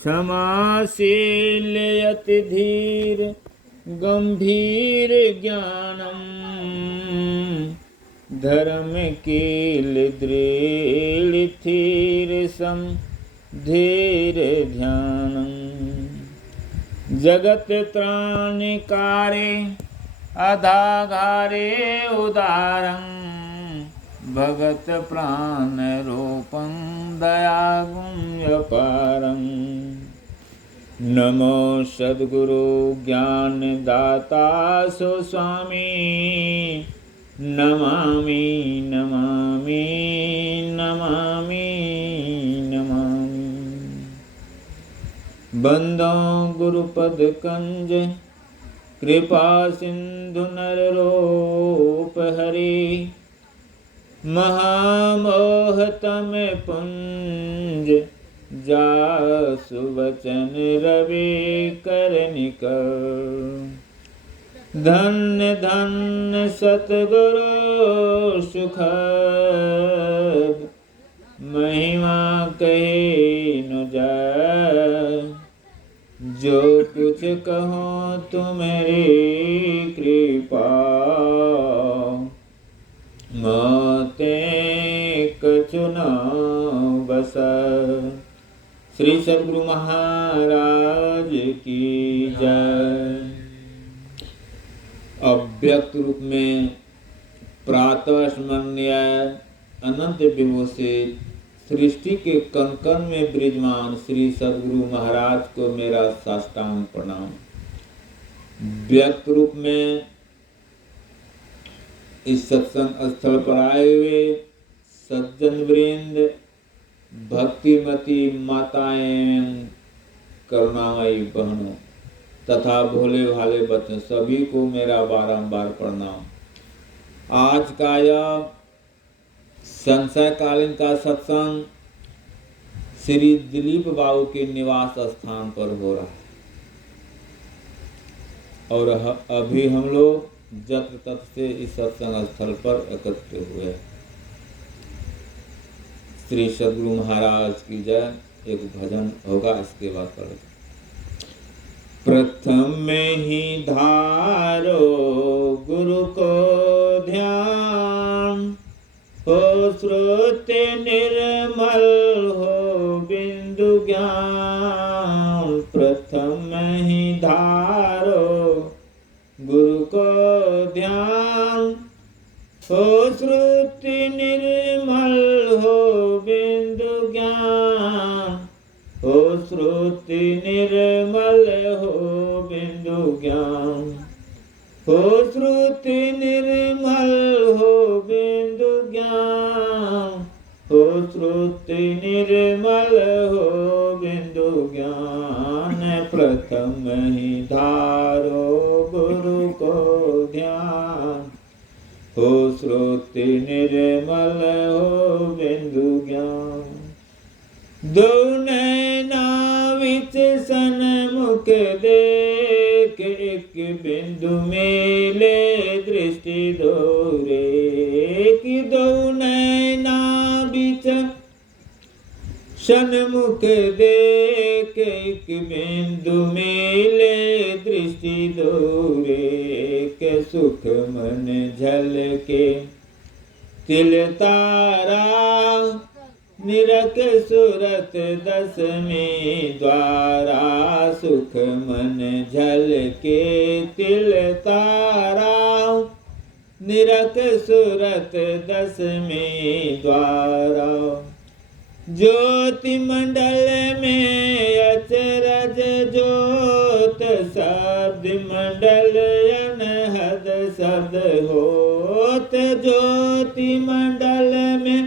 क्षमाशील यति धीर गंभीर ज्ञानम धर्म कील दृढ़ थीर सम धीर ध्यानम जगत त्राणकारे अधाघारे उदारं भगत प्राण रूपं दयागुण्यपारं नमो सद्गुरु ज्ञानदाता सो स्वामी नमामि नमामि नमामि नमामि बंदो गुरुपद कंज कृपा सिंधु नर रूप हरि महामोहतम पुंज जासु वचन रवि करनिक धन्य धन्य सतगुरु सुखद महिमा कहे न जाए जो कुछ कहो तुम्हारी कृपा मोते कछु न बस। श्री सद्गुरु महाराज की जय। अव्यक्त रूप में प्रातः स्मरणीय अनंत विभूषित सृष्टि के कण कण में विराजमान श्री सद्गुरु महाराज को मेरा साष्टांग प्रणाम। व्यक्त रूप में इस सत्संग स्थल पर आए हुए सज्जन वृंद, भक्तिमती माताएं, करुणामयी बहनों तथा भोले भाले बच्चों सभी को मेरा बारंबार प्रणाम। आज का यह संशयकालीन का सत्संग श्री दिलीप बाबू के निवास स्थान पर हो रहा है और अभी हम लोग जत्र तत्र से इस सत्संग स्थल पर एकत्रित हुए। श्री सद्गुरु महाराज की जय। एक भजन होगा, इसके बाद पढ़ो। प्रथम में ही धारो गुरु को ध्यान हो श्रुति निर्मल हो बिंदु ज्ञान। प्रथम ही धारो गुरु को ध्यान हो श्रुति निर्मल हो बिंदु ज्ञान। हो श्रुति निर्मल हो बिंदु ज्ञान। हो श्रुति निर्मल हो बिंदु ज्ञान। हो श्रुति निर्मल हो बिंदु ज्ञान। प्रथम ही धारो गुरु को ध्यान हो श्रुति निर्मल हो बिंदु ज्ञान। दो नैना विच सन्मुख देख एक बिंदु मेले दृष्टि दोरे कि दो नैना विच सन्मुख देख एक बिंदु मेले दृष्टि दोरे के सुख मन झलके तिल तारा निरख सुरत दसवें द्वारा। सुख मन झलके तिल तारा निरख सुरत दसवें द्वारा। ज्योति मंडल में अचरज ज्योत शब्द मंडल अनहद शब्द होत। ज्योति मंडल में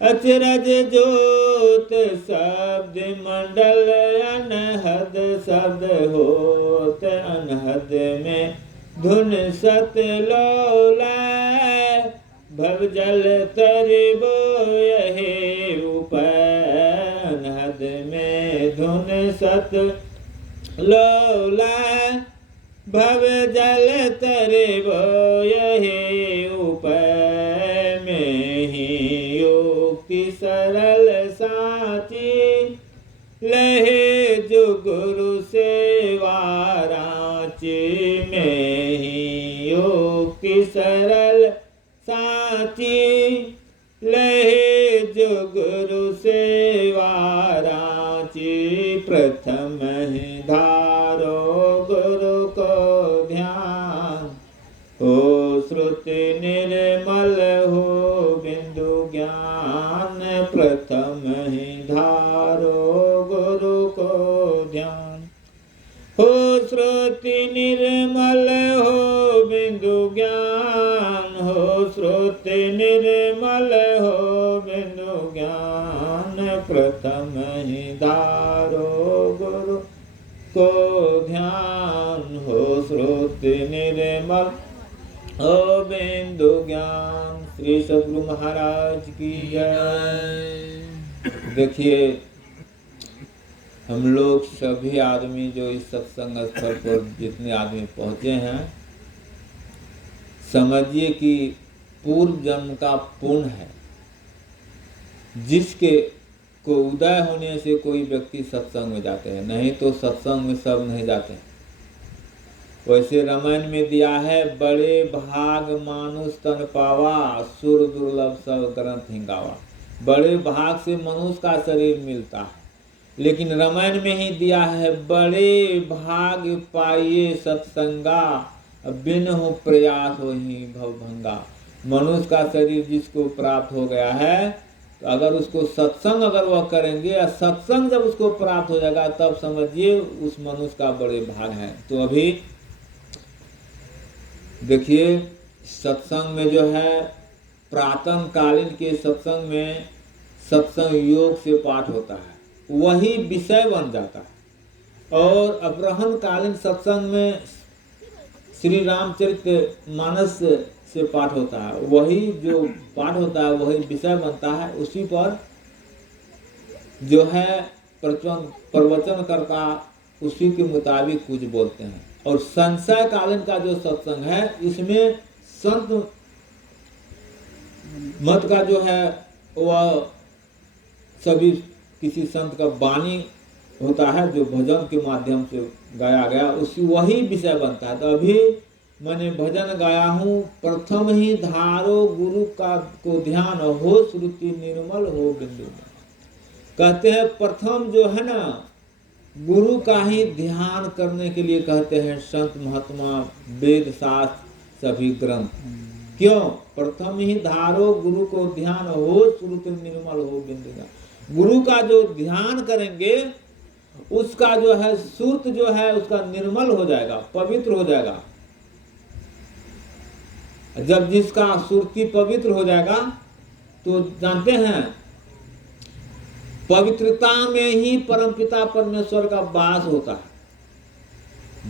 अचरज ज्योत शब्द मंडल अनहद शब्द होत। अनहद में धुन सत लौलाय भव जल तरिबो यहे ऊपर। अनहद में धुन सत लौलाय भव जल तरिबो यहे ऊपर। में ही युक्ति सरल साची लहे जो गुरु सेवा रांचे में ही योग की सरल साची। लहे जो गुरु सेवा रांची प्रथम ही धारो गुरु को ध्यान। हो श्रुति निर्मल हो बिंदु ज्ञान प्रथम ही धारो गुरु को ध्यान। हो श्रुति निर्मल हो बिंदु ज्ञान। हो श्रुति निर्मल हो बिंदु ज्ञान प्रथम ही धारो गुरु को ध्यान। हो श्रुति निर्मल हो बिंदु ज्ञान। श्री सद्गुरु महाराज की जय। देखिए, हम लोग सभी आदमी जो इस सत्संग स्थल पर जितने आदमी पहुंचे हैं, समझिए कि पूर्व जन्म का पुण्य है, जिसके को उदय होने से कोई व्यक्ति सत्संग में जाते हैं, नहीं तो सत्संग में सब नहीं जाते हैं। वैसे रामायण में दिया है, बड़े भाग मानुष तन पावा, सुर दुर्लभ सब ग्रंथ हिंगावा। बड़े भाग से मनुष्य का शरीर मिलता है, लेकिन रामायण में ही दिया है, बड़े भाग पाइए सत्संगा, बिन हो प्रयास हो ही भवभंगा। मनुष्य का शरीर जिसको प्राप्त हो गया है, तो अगर उसको सत्संग अगर वह करेंगे, या सत्संग जब उसको प्राप्त हो जाएगा, तब समझिए उस मनुष्य का बड़े भाग है। तो अभी देखिए, सत्संग में जो है, प्रातः कालीन के सत्संग में सत्संग योग से पाठ होता है, वही विषय बन जाता है। और अपराह्न कालीन सत्संग में श्री रामचरित मानस से पाठ होता है, वही जो पाठ होता है वही विषय बनता है। उसी पर जो है प्रवचन करता उसी के मुताबिक कुछ बोलते हैं। और संशय कालीन का जो सत्संग है, इसमें संत मत का जो है वह सभी किसी संत का वाणी होता है, जो भजन के माध्यम से गाया गया, उसी वही विषय बनता है। तो अभी मैंने भजन गाया हूँ, प्रथम ही धारो गुरु का को ध्यान, हो श्रुति निर्मल हो बिंदु। कहते हैं प्रथम जो है ना, गुरु का ही ध्यान करने के लिए कहते हैं संत महात्मा, वेद शास्त्र सभी ग्रंथ। क्यों? प्रथम ही धारो गुरु को ध्यान, हो श्रुति निर्मल हो बिंदु। गुरु का जो ध्यान करेंगे, उसका जो है श्रुत जो है उसका निर्मल हो जाएगा, पवित्र हो जाएगा। जब जिसका श्रुति पवित्र हो जाएगा, तो जानते हैं पवित्रता में ही परमपिता परमेश्वर का वास होता है।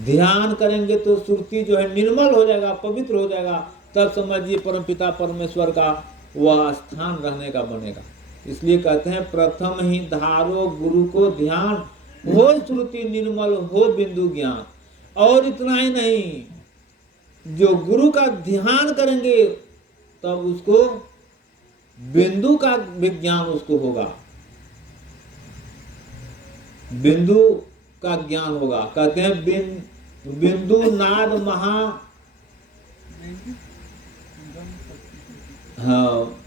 ध्यान करेंगे तो श्रुति जो है निर्मल हो जाएगा, पवित्र हो जाएगा, तब समझिए परमपिता परमेश्वर का वह स्थान रहने का बनेगा। इसलिए कहते हैं प्रथम ही धारो गुरु को ध्यान, हो श्रुति निर्मल हो बिंदु ज्ञान। और इतना ही नहीं, जो गुरु का ध्यान करेंगे तब उसको बिंदु का विज्ञान उसको होगा, बिंदु का ज्ञान होगा। कहते हैं बिंदु नाद महा, हाँ,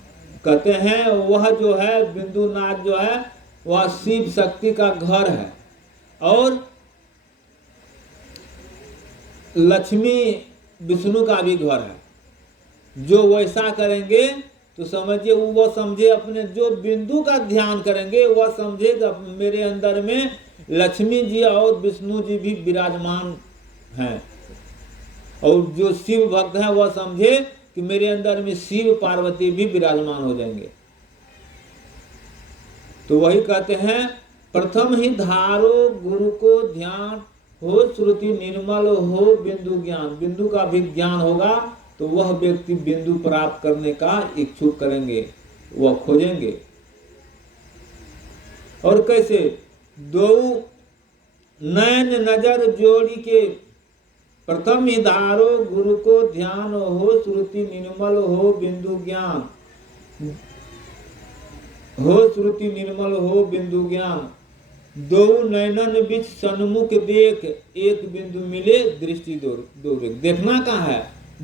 कहते हैं वह जो है बिंदु नाद जो है वह शिव शक्ति का घर है, और लक्ष्मी विष्णु का भी घर है। जो वैसा करेंगे तो समझिए वह समझे, अपने जो बिंदु का ध्यान करेंगे वह समझे कि मेरे अंदर में लक्ष्मी जी और विष्णु जी भी विराजमान हैं। और जो शिव भक्त है वह समझे कि मेरे अंदर में शिव पार्वती भी विराजमान हो जाएंगे। तो वही कहते हैं प्रथम ही धारो गुरु को ध्यान, हो श्रुति निर्मल हो बिंदु ज्ञान। बिंदु का भी ज्ञान होगा तो वह व्यक्ति बिंदु प्राप्त करने का इच्छुक करेंगे, वह खोजेंगे। और कैसे? दो नैन नजर जोड़ी के प्रथम ही धारो गुरु को ध्यान, हो श्रुति निर्मल हो बिंदु ज्ञान, हो श्रुति निर्मल हो बिंदु ज्ञान। दो नयनन बीच सन्मुख देख, एक बिंदु मिले दृष्टि दो रेख। देखना कहाँ है?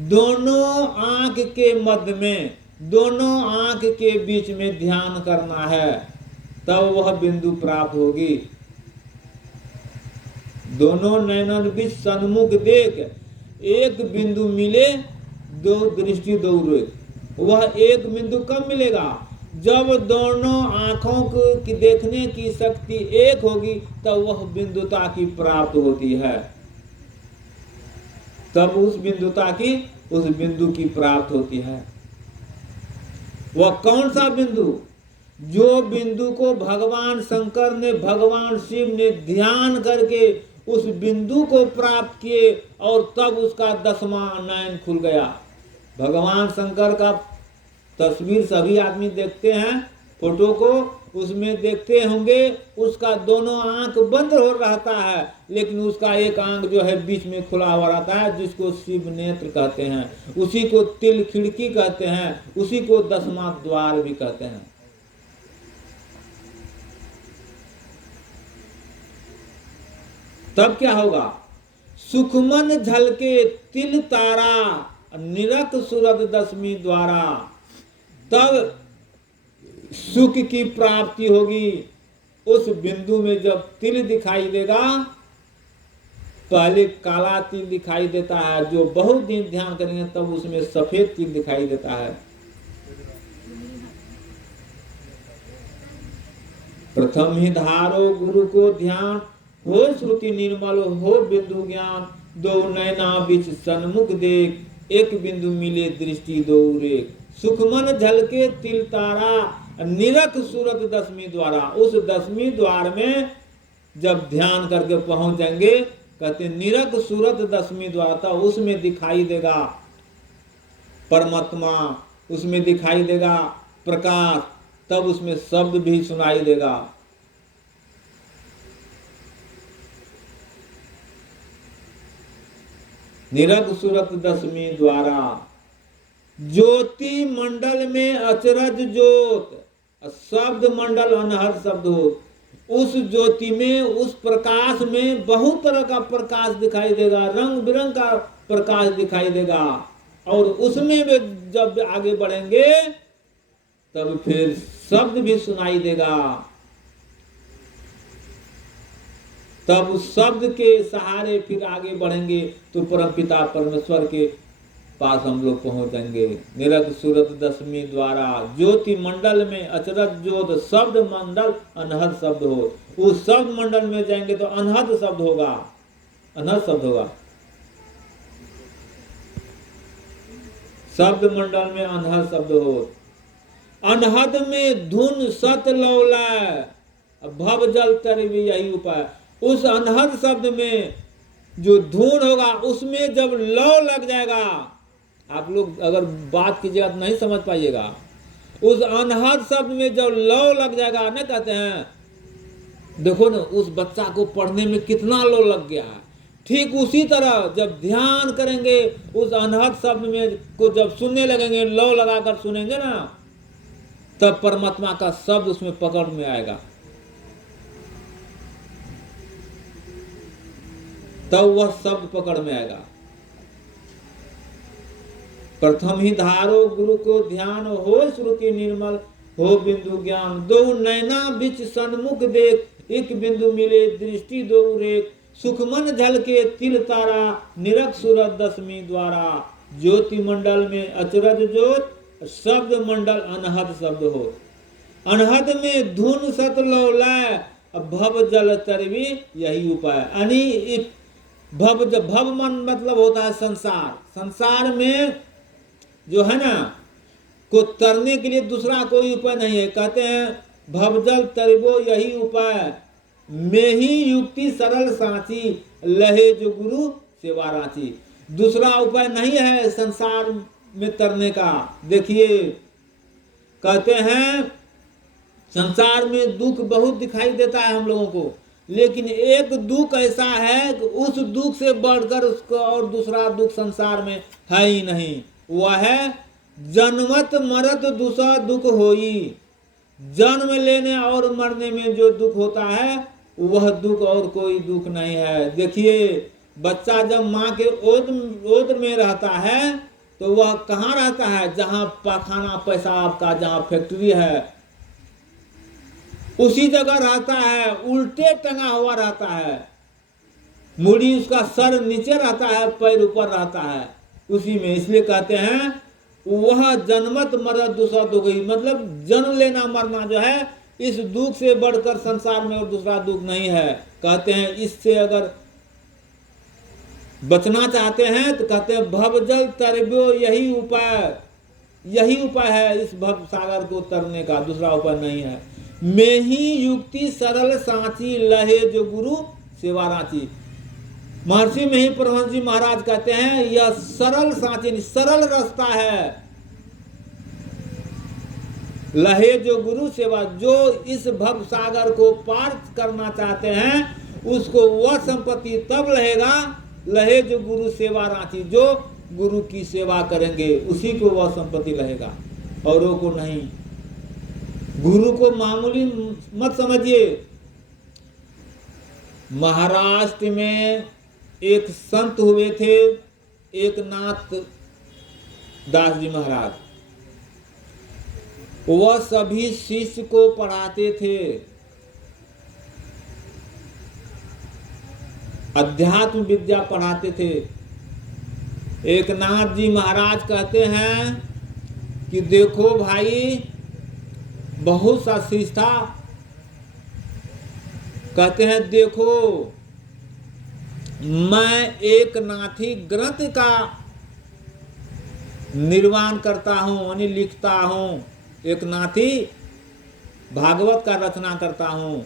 दोनों आंख के मध्य में, दोनों आंख के बीच में ध्यान करना है, तब वह बिंदु प्राप्त होगी। दोनों नयनन बीच सन्मुख देख, एक बिंदु मिले दो दृष्टि दो रेख। वह एक बिंदु कब मिलेगा? जब दोनों आंखों की देखने की शक्ति एक होगी, तब वह बिंदुता की प्राप्त होती है। तब उस बिंदु की प्राप्त होती है। वह कौन सा बिंदु? जो बिंदु को भगवान शंकर ने, भगवान शिव ने ध्यान करके उस बिंदु को प्राप्त किए और तब उसका 10वां नयन खुल गया। भगवान शंकर का तस्वीर सभी आदमी देखते हैं, फोटो को, उसमें देखते होंगे उसका दोनों आंख बंद हो रहता है, लेकिन उसका एक आंख जो है बीच में खुला हुआ रहता है, जिसको शिव नेत्र कहते हैं, उसी को तिल खिड़की कहते हैं, उसी को 10वां द्वार भी कहते हैं। तब क्या होगा? सुखमन झलके तिल तारा, निरख सूरत 10वीं द्वारा। तब सुख की प्राप्ति होगी। उस बिंदु में जब तिल दिखाई देगा, पहले काला तिल दिखाई देता है, जो बहुत दिन ध्यान करेंगे तब उसमें सफेद तिल दिखाई देता है। प्रथम ही धारो गुरु को ध्यान, हो श्रुति निर्मल हो बिंदु ज्ञान। दो नैना बीच सन्मुख देख, एक बिंदु मिले दृष्टि दो रेख। सुखमन झलके तिल तारा, निरख सूरत 10वीं द्वारा। उस 10वीं द्वार में जब ध्यान करके पहुंच जाएंगे, कहते निरख सूरत 10वीं द्वार, तब उसमें दिखाई देगा परमात्मा, उसमें दिखाई देगा प्रकाश, तब उसमें शब्द भी सुनाई देगा। निरख सूरत 10वीं द्वारा। ज्योति मंडल में अचरज ज्योत, शब्द मंडल अनहद शब्द हो। उस ज्योति में, उस प्रकाश में बहुत तरह का प्रकाश दिखाई देगा, रंग बिरंग का प्रकाश दिखाई देगा। और उसमें भी जब आगे बढ़ेंगे तब फिर शब्द भी सुनाई देगा। तब उस शब्द के सहारे फिर आगे बढ़ेंगे तो परमपिता परमेश्वर के पास हम लोग पहुंचेंगे। निरख सूरत 10वीं द्वारा। ज्योति मंडल में अचरज ज्योत, शब्द मंडल अनहद शब्द हो। उस शब्द मंडल में जाएंगे तो अनहद शब्द होगा, अनहद शब्द होगा। शब्द मंडल में अनहद शब्द हो। अनहद में धुन सत लौलय, भव जल तर भी यही उपाय। उस अनहद शब्द में जो धुन होगा, उसमें जब लौ लग जाएगा, आप लोग अगर बात कीजिएगा तो नहीं समझ पाइएगा। उस अनहद शब्द में जब लौ लग जाएगा, ना कहते हैं, देखो ना उस बच्चा को पढ़ने में कितना लौ लग गया है। ठीक उसी तरह जब ध्यान करेंगे, उस अनहद शब्द में को जब सुनने लगेंगे, लौ लगाकर सुनेंगे ना, तब परमात्मा का शब्द उसमें पकड़ में आएगा। तब वह शब्द पकड़ में आएगा। प्रथम ही धारो गुरु को ध्यान, हो श्रुति निर्मल हो बिंदु ज्ञान। दो नैना बीच सन्मुख देख, एक बिंदु मिले दृष्टि दो रेख। सुखमन झलके तिल तारा, निरख सूरत 10वीं द्वारा। ज्योति मंडल में अचरज ज्योत, शब्द मंडल अनहद शब्द हो। अनहद में धुन सत लौलय, भव जल तरवी यही उपाय। यानी भव मन मतलब होता है संसार। संसार में जो है ना, को तरने के लिए दूसरा कोई उपाय नहीं है। कहते हैं भवजल तरबो यही उपाय, में ही युक्ति सरल साची, लहे जो गुरु सेवा रांची। दूसरा उपाय नहीं है संसार में तरने का। देखिए कहते हैं संसार में दुख बहुत दिखाई देता है हम लोगों को, लेकिन एक दुख ऐसा है कि उस दुख से बढ़कर उसको और दूसरा दुख संसार में है ही नहीं। वह है जन्मत मरत दूसरा दुख होई। जन्म लेने और मरने में जो दुख होता है वह दुख और कोई दुख नहीं है। देखिए, बच्चा जब माँ के ओद में रहता है तो वह कहाँ रहता है? जहाँ पाखाना पेशाब का जहाँ फैक्ट्री है उसी जगह रहता है, उल्टे टंगा हुआ रहता है, मुड़ी उसका सर नीचे रहता है, पैर ऊपर रहता है, उसी में। इसलिए कहते हैं वह जन्मत मरत दूसरा दुख ही, मतलब जन्म लेना मरना जो है इस दुख से बढ़कर संसार में और दूसरा दुख नहीं है। कहते हैं इससे अगर बचना चाहते हैं तो कहते हैं भवजल तरब्यो, यही उपाय है इस भव सागर को तरने का, दूसरा उपाय नहीं है। में ही युक्ति सरल सांची, लहे जो गुरु सेवा रांची। महर्षि में ही परमहंस जी महाराज कहते हैं यह सरल सांची, सरल रास्ता है। लहे जो गुरु सेवा, जो इस भव सागर को पार करना चाहते हैं उसको वह संपत्ति तब रहेगा, लहे जो गुरु सेवा रांची, जो गुरु की सेवा करेंगे उसी को वह संपत्ति रहेगा, औरों को नहीं। गुरु को मामूली मत समझिए। महाराष्ट्र में एक संत हुए थे, एकनाथ दास जी महाराज। वह सभी शिष्य को पढ़ाते थे, अध्यात्म विद्या पढ़ाते थे। एकनाथ जी महाराज कहते हैं कि देखो भाई, बहुत सा शिष्य था, कहते हैं देखो मैं एक नाथी ग्रंथ का निर्माण करता हूं, यानी लिखता हूं, एक नाथी भागवत का रचना करता हूं।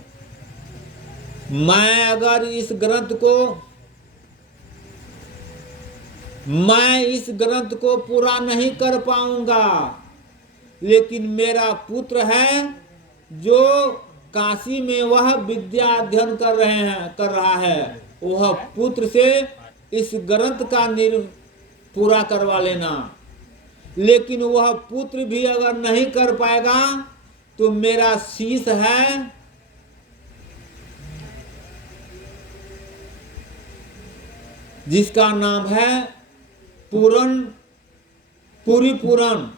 मैं अगर इस ग्रंथ को पूरा नहीं कर पाऊंगा, लेकिन मेरा पुत्र है जो काशी में वह विद्या अध्ययन कर रहा है, वह पुत्र से इस ग्रंथ का पूरा करवा लेना। लेकिन वह पुत्र भी अगर नहीं कर पाएगा तो मेरा शिष्य है जिसका नाम है पूरी पूरन,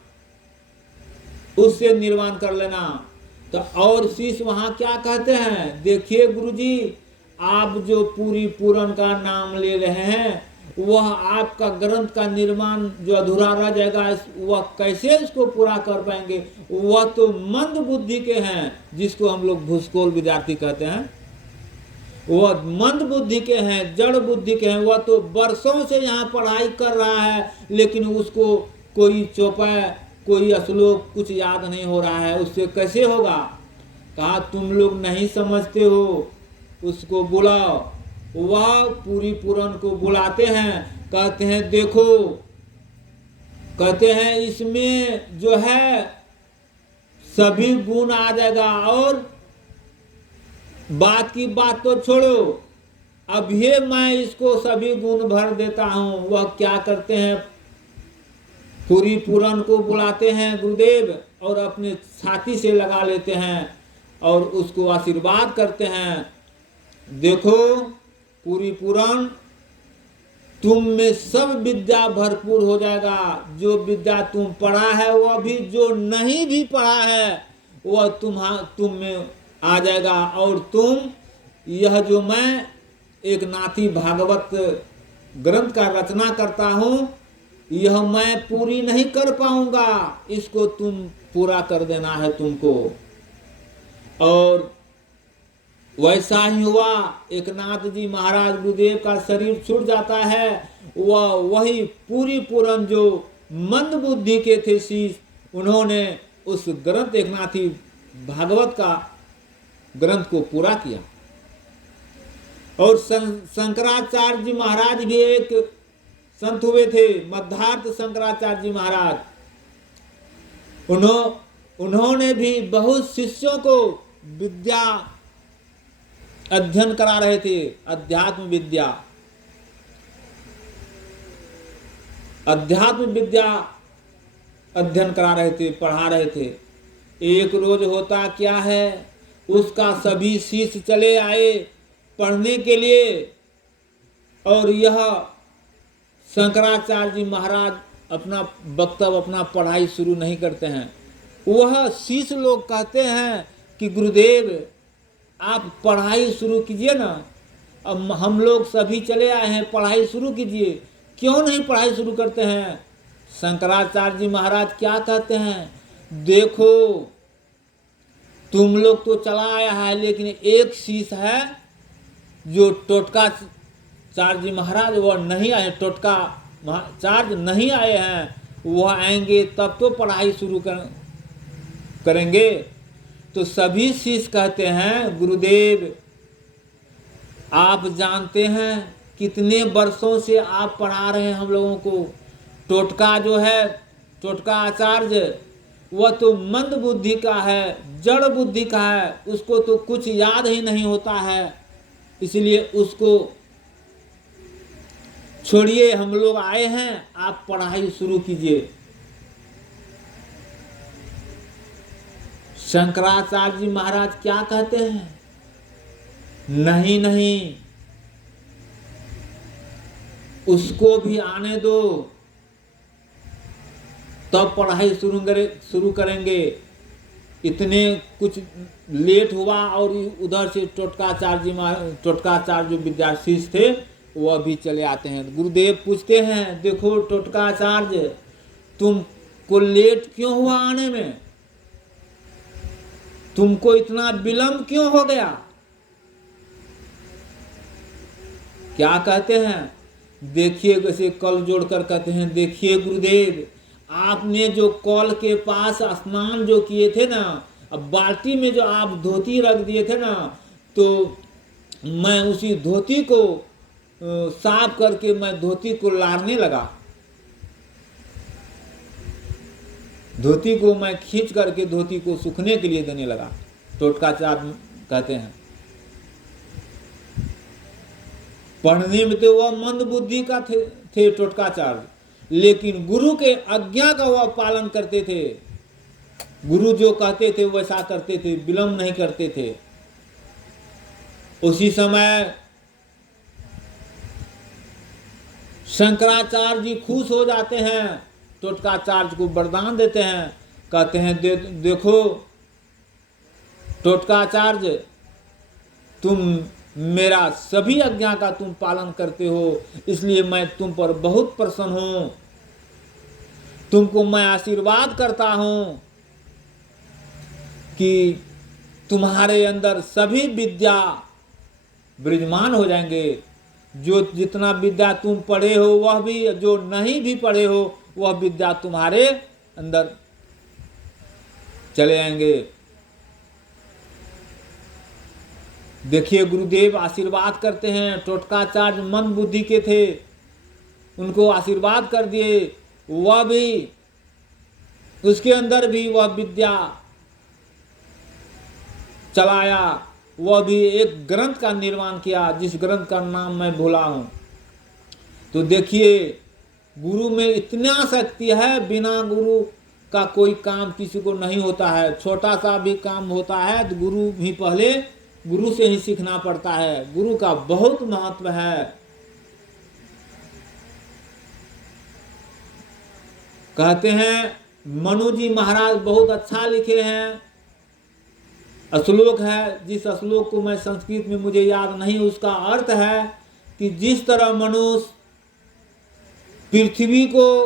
उससे निर्माण कर लेना। तो और शिष्य वहां क्या कहते हैं, देखिए गुरुजी, आप जो पूरी पूरन का नाम ले रहे हैं वह आपका ग्रंथ का निर्माण जो अधूरा रह जाएगा वह कैसे इसको पूरा कर पाएंगे? वह तो मंद बुद्धि के हैं, जिसको हम लोग भूसकोल विद्यार्थी कहते हैं। वह मंद बुद्धि के हैं, जड़ बुद्धि के हैं। वह तो वर्षों से यहाँ पढ़ाई कर रहा है, लेकिन उसको कोई चौपाई, कोई श्लोक कुछ याद नहीं हो रहा है, उससे कैसे होगा? कहा तुम लोग नहीं समझते हो, उसको बुलाओ। वह पूरी पूरन को बुलाते हैं, कहते हैं देखो, कहते हैं इसमें जो है सभी गुण आ जाएगा, और बात की बात तो छोड़ो, अभी मैं इसको सभी गुण भर देता हूं। वह क्या करते हैं, पूरी पूरन को बुलाते हैं गुरुदेव, और अपने छाती से लगा लेते हैं और उसको आशीर्वाद करते हैं। देखो पूरी पूरन, तुम में सब विद्या भरपूर हो जाएगा। जो विद्या तुम पढ़ा है वह भी, जो नहीं भी पढ़ा है वह तुम में आ जाएगा। और तुम यह जो मैं एक नाथी भागवत ग्रंथ का रचना करता हूँ, यह मैं पूरी नहीं कर पाऊंगा, इसको तुम पूरा कर देना है तुमको। और वैसा ही हुआ। एकनाथ जी महाराज गुरुदेव का शरीर छूट जाता है, वह वही पूरी पूरन जो मंद बुद्धि के थे शिष्य, उन्होंने उस ग्रंथ एकनाथी भागवत का ग्रंथ को पूरा किया। और शंकराचार्य जी महाराज भी एक संत हुए थे, मध्यार्थ शंकराचार्य जी महाराज। उन्होंने भी बहुत शिष्यों को विद्या अध्ययन करा रहे थे, अध्यात्म विद्या अध्ययन करा रहे थे, पढ़ा रहे थे। एक रोज होता क्या है, उसका सभी शिष्य चले आए पढ़ने के लिए। और यह शंकराचार्य जी महाराज अपना वक्तव्य, अपना पढ़ाई शुरू नहीं करते हैं। वह शिष्य लोग कहते हैं कि गुरुदेव आप पढ़ाई शुरू कीजिए ना, अब हम लोग सभी चले आए हैं, पढ़ाई शुरू कीजिए। क्यों नहीं पढ़ाई शुरू करते हैं? शंकराचार्य जी महाराज क्या कहते हैं, देखो तुम लोग तो चला आया है, लेकिन एक शिष्य है जो टोटकाचार्य जी महाराज वह नहीं आए, टोटकाचार्य नहीं आए हैं, वह आएंगे तब तो पढ़ाई शुरू करेंगे। तो सभी शिष्य कहते हैं गुरुदेव आप जानते हैं कितने वर्षों से आप पढ़ा रहे हैं हम लोगों को। टोटका जो है, टोटका आचार्य, वह तो मंद बुद्धि का है, जड़ बुद्धि का है, उसको तो कुछ याद ही नहीं होता है, इसलिए उसको छोड़िए, हम लोग आए हैं, आप पढ़ाई शुरू कीजिए। शंकराचार्य जी महाराज क्या कहते हैं, नहीं नहीं, उसको भी आने दो तब पढ़ाई शुरू करेंगे। इतने कुछ लेट हुआ और उधर से टोटकाचार्य जो विद्यार्थी थे वह भी चले आते हैं। गुरुदेव पूछते हैं देखो टोटकाचार्य तुमको लेट क्यों हुआ आने में, तुमको इतना विलंब क्यों हो गया? क्या कहते हैं, देखिए कैसे कल जोड़कर कहते हैं, देखिए गुरुदेव आपने जो कल के पास स्नान जो किए थे ना, अब बाल्टी में जो आप धोती रख दिए थे ना, तो मैं उसी धोती को साफ करके मैं धोती को लारने लगा, धोती को मैं खींच करके धोती को सूखने के लिए देने लगा। टोटकाचार्य कहते हैं पढ़ने में तो वह मंद बुद्धि का थे टोटकाचार्य, लेकिन गुरु के आज्ञा का वह पालन करते थे। गुरु जो कहते थे वैसा करते थे, विलंब नहीं करते थे। उसी समय शंकराचार्य जी खुश हो जाते हैं, टोटकाचार्य को वरदान देते हैं, कहते हैं देखो टोटकाचार्य तुम मेरा सभी आज्ञा का तुम पालन करते हो, इसलिए मैं तुम पर बहुत प्रसन्न हूं, तुमको मैं आशीर्वाद करता हूं कि तुम्हारे अंदर सभी विद्या विराजमान हो जाएंगे। जो जितना विद्या तुम पढ़े हो वह भी, जो नहीं भी पढ़े हो वह विद्या तुम्हारे अंदर चले आएंगे। देखिए गुरुदेव आशीर्वाद करते हैं। टोटकाचार्य मंद बुद्धि के थे, उनको आशीर्वाद कर दिए, वह भी उसके अंदर भी वह विद्या चलाया, वह भी एक ग्रंथ का निर्माण किया जिस ग्रंथ का नाम मैं भूला हूं। तो देखिए गुरु में इतना शक्ति है, बिना गुरु का कोई काम किसी को नहीं होता है। छोटा सा भी काम होता है तो गुरु भी पहले गुरु से ही सीखना पड़ता है। गुरु का बहुत महत्व है। कहते हैं मनु जी महाराज बहुत अच्छा लिखे हैं, श्लोक है, जिस श्लोक को मैं संस्कृत में मुझे याद नहीं, उसका अर्थ है कि जिस तरह मनुष्य पृथ्वी को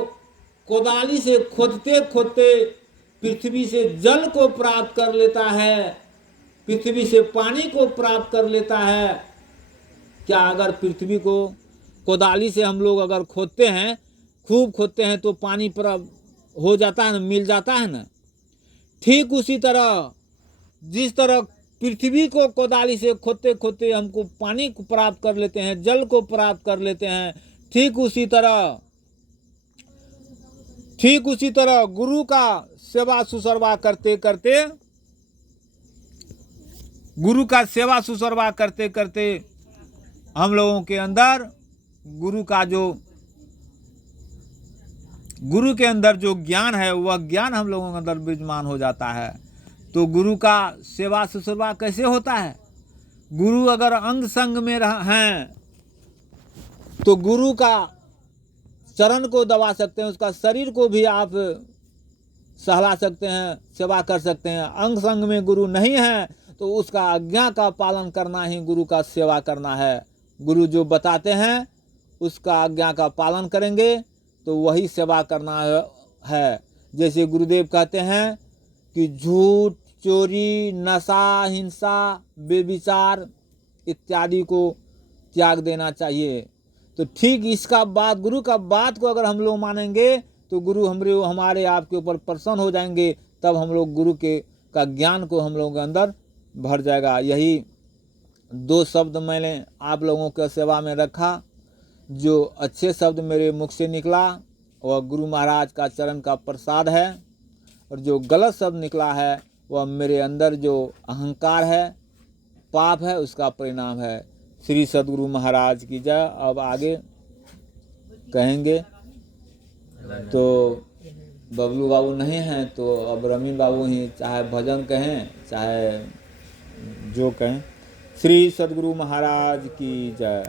कोदाली से खोदते खोदते पृथ्वी से जल को प्राप्त कर लेता है, पृथ्वी से पानी को प्राप्त कर लेता है। क्या अगर पृथ्वी को कोदाली से हम लोग अगर खोदते हैं, खूब खोदते हैं, तो पानी प्राप्त हो जाता है ना, मिल जाता है ना। ठीक उसी तरह जिस तरह पृथ्वी को कोदाली से खोदते खोदते हमको पानी को प्राप्त कर लेते हैं, जल को प्राप्त कर लेते हैं, ठीक उसी तरह गुरु का सेवा सुसरवा करते करते, गुरु का सेवा सुसरवा करते करते हम लोगों के अंदर गुरु के अंदर जो ज्ञान है वह ज्ञान हम लोगों के अंदर विद्यमान हो जाता है। तो गुरु का सेवा शुश्रूषा कैसे होता है? गुरु अगर अंग संग में हैं तो गुरु का चरण को दबा सकते हैं, उसका शरीर को भी आप सहला सकते हैं, सेवा कर सकते हैं। अंग संग में गुरु नहीं है तो उसका आज्ञा का पालन करना ही गुरु का सेवा करना है। गुरु जो बताते हैं उसका आज्ञा का पालन करेंगे तो वही सेवा करना है। जैसे गुरुदेव कहते हैं कि झूठ, चोरी, नशा, हिंसा, बेविचार इत्यादि को त्याग देना चाहिए। तो ठीक इसका बात, गुरु का बात को अगर हम लोग मानेंगे तो गुरु हमारे आपके ऊपर प्रसन्न हो जाएंगे, तब हम लोग गुरु का ज्ञान को हम लोगों के अंदर भर जाएगा। यही 2 शब्द मैंने आप लोगों के सेवा में रखा। जो अच्छे शब्द मेरे मुख से निकला वह गुरु महाराज का चरण का प्रसाद है, और जो गलत शब्द निकला है वह मेरे अंदर जो अहंकार है, पाप है, उसका परिणाम है। श्री सद्गुरु महाराज की जय। अब आगे कहेंगे तो बबलू बाबू नहीं हैं तो अब रमीन बाबू ही, चाहे भजन कहें चाहे जो कहें। श्री सद्गुरु महाराज की जय।